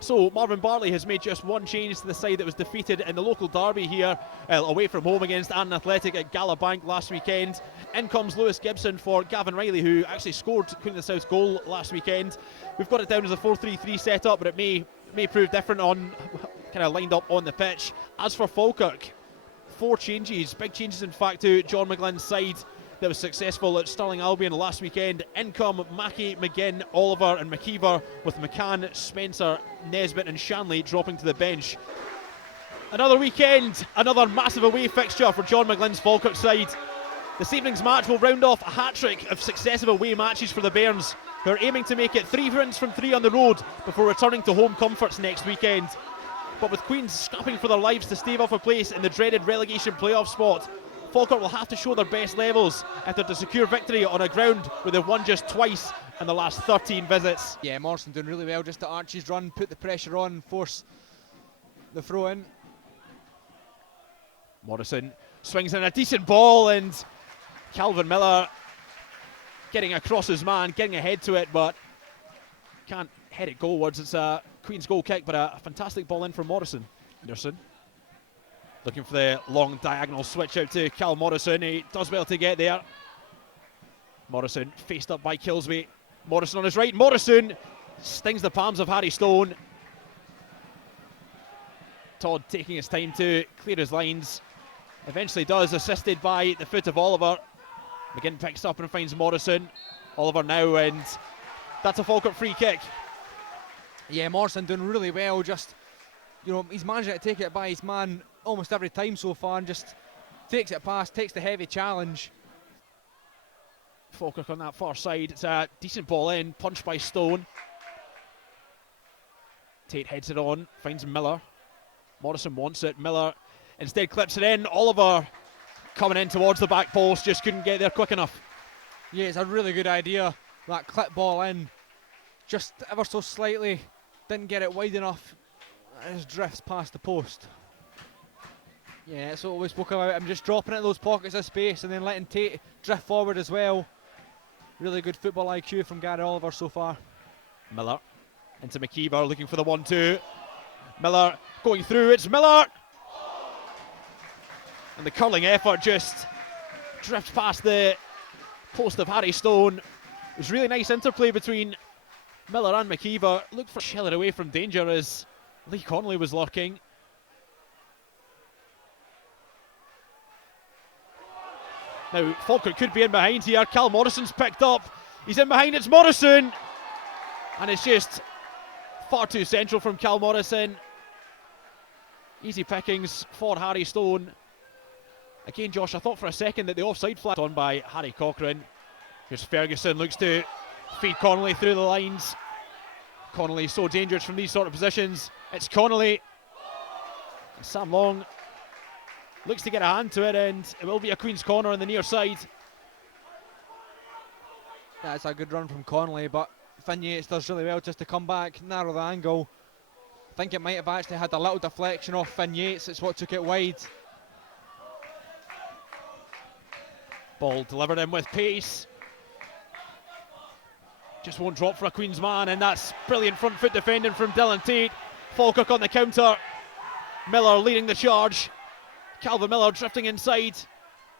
So Marvin Bartley has made just one change to the side that was defeated in the local derby here, away from home against Annan Athletic at Galabank last weekend. In comes Lewis Gibson for Gavin Riley, who actually scored Queen of the South's goal last weekend. We've got it down as a 4-3-3 setup, but it may prove different on kind of lined up on the pitch. As for Falkirk, 4 changes, big changes in fact to John McGlynn's side that was successful at Stirling Albion last weekend. In come Mackie, McGinn, Oliver and McKeever, with McCann, Spencer, Nesbitt and Shanley dropping to the bench. Another weekend, another massive away fixture for John McGlynn's Falkirk side. This evening's match will round off a hat-trick of successive away matches for the Bairns, who are aiming to make it 3 wins from 3 on the road before returning to home comforts next weekend. But with Queens scrapping for their lives to stave off a place in the dreaded relegation playoff spot, Falkirk will have to show their best levels if they're to secure victory on a ground where they've won just twice in the last 13 visits. Yeah, Morrison doing really well just to Archie's run, put the pressure on, force the throw in. Morrison swings in a decent ball, and Calvin Miller getting across his man, getting ahead to it, but can't head it goalwards. It's a Queen's goal kick, but a fantastic ball in from Morrison. Anderson looking for the long diagonal switch out to Cal Morrison. He does well to get there. Morrison faced up by Kilsby. Morrison on his right. Morrison stings the palms of Harry Stone. Todd taking his time to clear his lines. Eventually does, assisted by the foot of Oliver. McGinn picks up and finds Morrison. Oliver now, and that's a Falkirk free kick. Yeah, Morrison doing really well, just, you know, he's managing to take it by his man almost every time so far and just takes it past, takes the heavy challenge. Falkirk on that far side. It's a decent ball in, punched by Stone. Tate heads it on, finds Miller. Morrison wants it, Miller instead clips it in. Oliver coming in towards the back post, just couldn't get there quick enough. Yeah, it's a really good idea, that clip ball in, just ever so slightly, didn't get it wide enough, it just drifts past the post. Yeah, that's what we spoke about, him just dropping it in those pockets of space and then letting Tate drift forward as well. Really good football IQ from Gary Oliver so far. Miller into McKeever, looking for the 1-2. Miller going through, it's Miller! And the curling effort just drifts past the post of Harry Stone. It was really nice interplay between Miller and McKeever. Looked for shell it away from danger as Lee Connolly was lurking. Now Falkirk could be in behind here. Cal Morrison's picked up. He's in behind, it's Morrison! And it's just far too central from Cal Morrison. Easy pickings for Harry Stone. Again, Josh, I thought for a second that the offside flag on by Harry Cochrane. Here's Ferguson, looks to feed Connolly through the lines. Connolly so dangerous from these sort of positions. It's Connolly. And Sam Long looks to get a hand to it, and it will be a Queen's corner on the near side. That's a good run from Connolly, but Finn Yates does really well just to come back, narrow the angle. I think it might have actually had a little deflection off Finn Yates, it's what took it wide. Ball delivered in with pace. Just won't drop for a Queen's man, and that's brilliant front foot defending from Dylan Tate. Falkirk on the counter. Miller leading the charge. Calvin Miller drifting inside.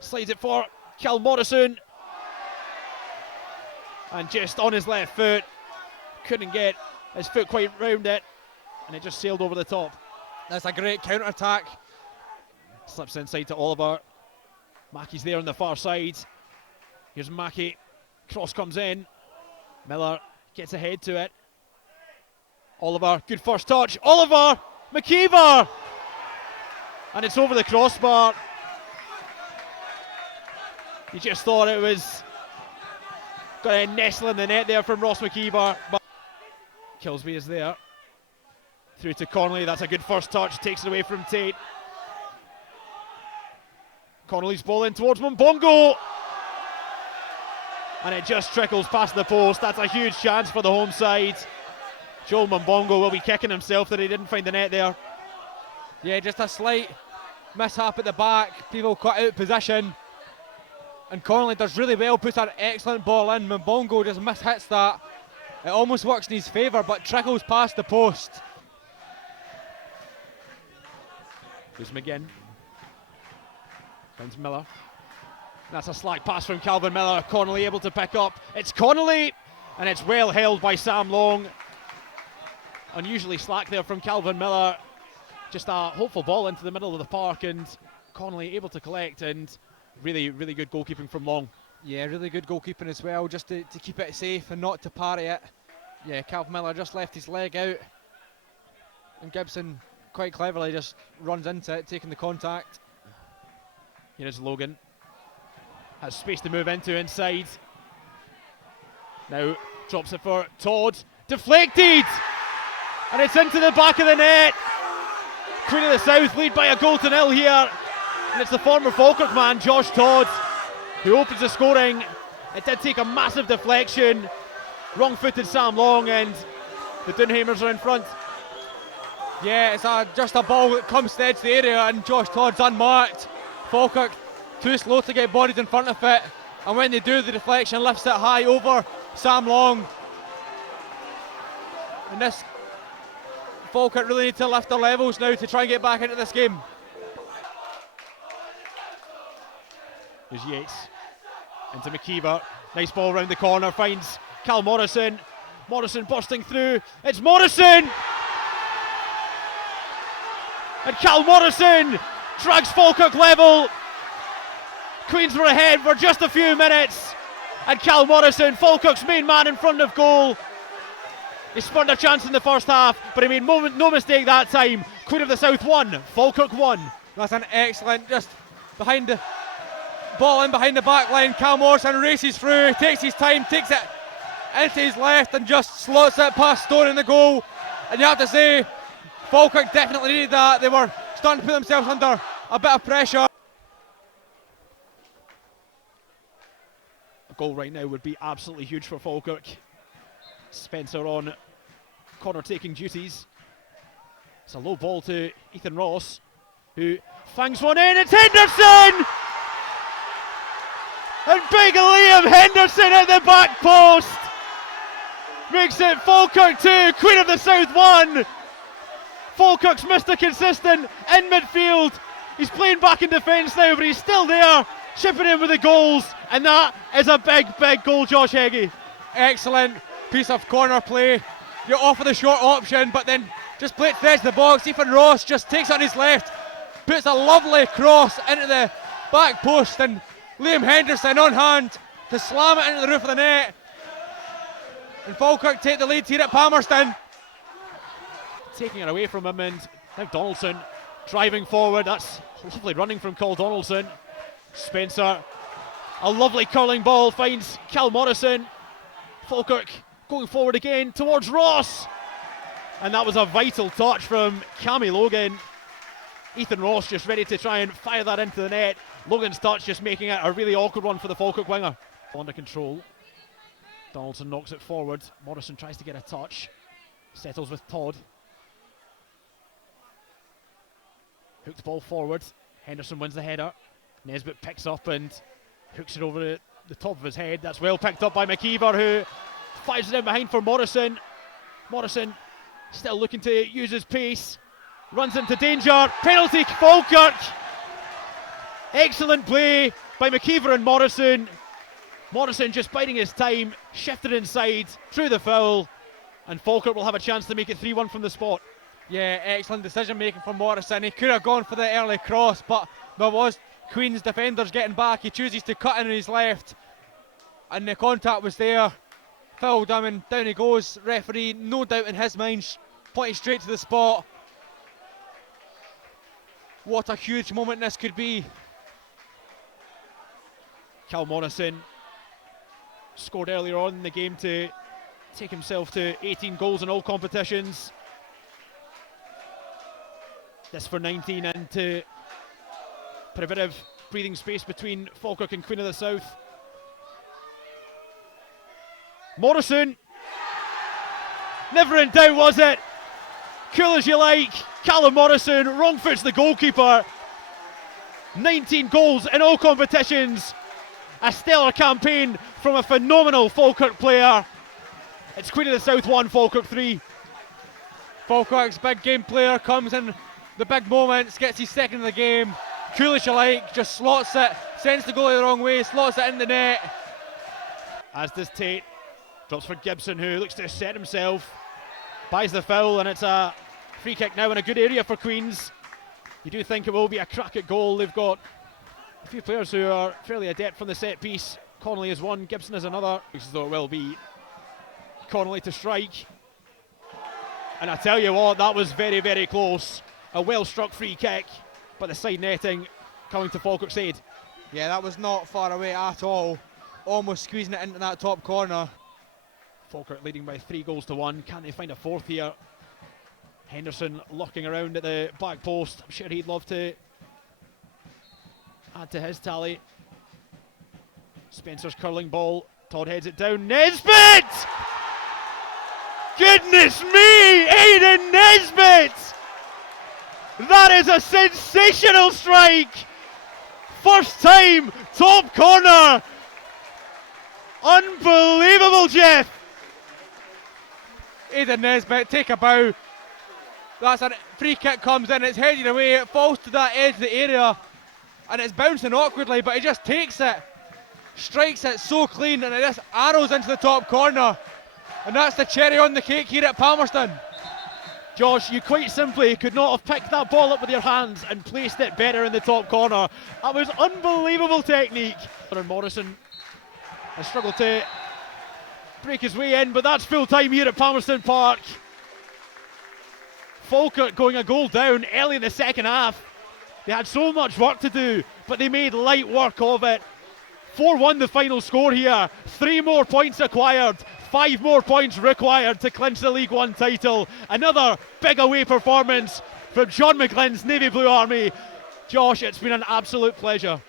Slides it for Cal Morrison. And just on his left foot. Couldn't get his foot quite round it. And it just sailed over the top. That's a great counter-attack. Slips inside to Oliver. Mackie's there on the far side. Here's Mackie. Cross comes in. Miller gets ahead to it. Oliver, good first touch. Oliver! McKeever! And it's over the crossbar. You just thought it was going to nestle in the net there from Ross McKeever. But Kilsby is there. Through to Connolly. That's a good first touch. Takes it away from Tate. Connolly's ball in towards Mbongo. And it just trickles past the post. That's a huge chance for the home side. Joel Mbongo will be kicking himself that he didn't find the net there. Yeah, just a slight mishap at the back. People cut out position. And Connolly does really well, puts an excellent ball in. Mbongo just mishits that. It almost works in his favour, but trickles past the post. There's McGinn. Finds Miller. That's a slack pass from Calvin Miller. Connolly able to pick up. It's Connolly! And it's well held by Sam Long. Unusually slack there from Calvin Miller. Just a hopeful ball into the middle of the park, and Connolly able to collect, and really, really good goalkeeping from Long. Yeah, really good goalkeeping as well, just to keep it safe and not to parry it. Yeah, Calvin Miller just left his leg out, and Gibson quite cleverly just runs into it, taking the contact. Here is Logan. Has space to move into inside. Now drops it for Todd. Deflected! And it's into the back of the net. Queen of the South lead by a goal to nil here. And it's the former Falkirk man, Josh Todd, who opens the scoring. It did take a massive deflection. Wrong-footed Sam Long, and the Dunhamers are in front. Yeah, it's just a ball that comes to edge the area, and Josh Todd's unmarked. Falkirk too slow to get bodied in front of it, and when they do, the deflection lifts it high over Sam Long. And this Falkirk really need to lift their levels now to try and get back into this game. There's Yates into McKeever. Nice ball round the corner, finds Cal Morrison. Morrison busting through. It's Morrison! And Cal Morrison drags Falkirk level. Queens were ahead for just a few minutes, and Cal Morrison, Falkirk's main man in front of goal. He spurned a chance in the first half, but he made no mistake that time. Queen of the South 1, Falkirk 1. That's an excellent, just behind the ball in behind the back line. Cal Morrison races through, takes his time, takes it into his left and just slots it past Stone in the goal. And you have to say, Falkirk definitely needed that. They were starting to put themselves under a bit of pressure. A goal right now would be absolutely huge for Falkirk. Spencer on corner taking duties. It's a low ball to Ethan Ross, who fangs one in. It's Henderson! And big Liam Henderson at the back post makes it Falkirk 2, Queen of the South 1. Falkirk's Mr. Consistent in midfield. He's playing back in defence now, but he's still there, chipping in with the goals, and that is a big, big goal, Josh Heggie. Excellent piece of corner play. You're off of the short option, but then just play it to the edge of the box. Ethan Ross just takes it on his left, puts a lovely cross into the back post, and Liam Henderson on hand to slam it into the roof of the net. And Falkirk take the lead here at Palmerston. Taking it away from him, and now Donaldson driving forward. That's lovely running from Cole Donaldson. Spencer, a lovely curling ball, finds Cal Morrison. Falkirk going forward again towards Ross, and that was a vital touch from Cammy Logan. Ethan Ross just ready to try and fire that into the net. Logan's touch just making it a really awkward one for the Falkirk winger. Under control. Donaldson knocks it forward. Morrison tries to get a touch. Settles with Todd. Hooked ball forward. Henderson wins the header. Nesbitt picks up and hooks it over the top of his head. That's well picked up by McKeever, who fires it in behind for Morrison. Morrison still looking to use his pace. Runs into danger. Penalty Falkirk. Excellent play by McKeever and Morrison. Morrison just biding his time, shifted inside, through the foul, and Falkirk will have a chance to make it 3-1 from the spot. Yeah, excellent decision making from Morrison. He could have gone for the early cross, but there was Queen's defenders getting back. He chooses to cut in on his left, and the contact was there. Fouled him, and down he goes. Referee, no doubt in his mind, pointing straight to the spot. What a huge moment this could be. Cal Morrison scored earlier on in the game to take himself to 18 goals in all competitions. This for 19, and to put a bit of breathing space between Falkirk and Queen of the South. Morrison, never in doubt, was it? Cool as you like. Callum Morrison wrong foots the goalkeeper. 19 goals in all competitions. A stellar campaign from a phenomenal Falkirk player. It's Queen of the South 1, Falkirk 3. Falkirk's big game player comes in the big moments, gets his second of the game. Coolish alike, just slots it, sends the goalie the wrong way, slots it in the net. As does Tate. Drops for Gibson, who looks to set himself. Buys the foul, and it's a free kick now in a good area for Queens. You do think it will be a crack at goal. They've got a few players who are fairly adept from the set piece. Connolly is one, Gibson is another. Looks as though it will be Connolly to strike. And I tell you what, that was very, very close. A well struck free kick, but the side netting coming to Falkirk's aid. Yeah, that was not far away at all. Almost squeezing it into that top corner. Falkirk leading by 3-1. Can they find a fourth here? Henderson looking around at the back post. I'm sure he'd love to add to his tally. Spencer's curling ball. Todd heads it down. Nesbitt! Goodness me! Aidan Nesbitt! That is a sensational strike! First time, top corner! Unbelievable, Jeff! Aidan Nesbitt, take a bow. That's a free kick, comes in, it's headed away, it falls to that edge of the area, and it's bouncing awkwardly, but he just takes it, strikes it so clean, and it just arrows into the top corner. And that's the cherry on the cake here at Palmerston. Josh, you quite simply could not have picked that ball up with your hands and placed it better in the top corner. That was unbelievable technique. Morrison has struggled to break his way in, but that's full time here at Palmerston Park. Falkirk going a goal down early in the second half. They had so much work to do, but they made light work of it. 4-1 the final score here. 3 more points acquired. 5 more points required to clinch the League One title. Another big away performance from John McGlynn's Navy Blue Army. Josh, it's been an absolute pleasure.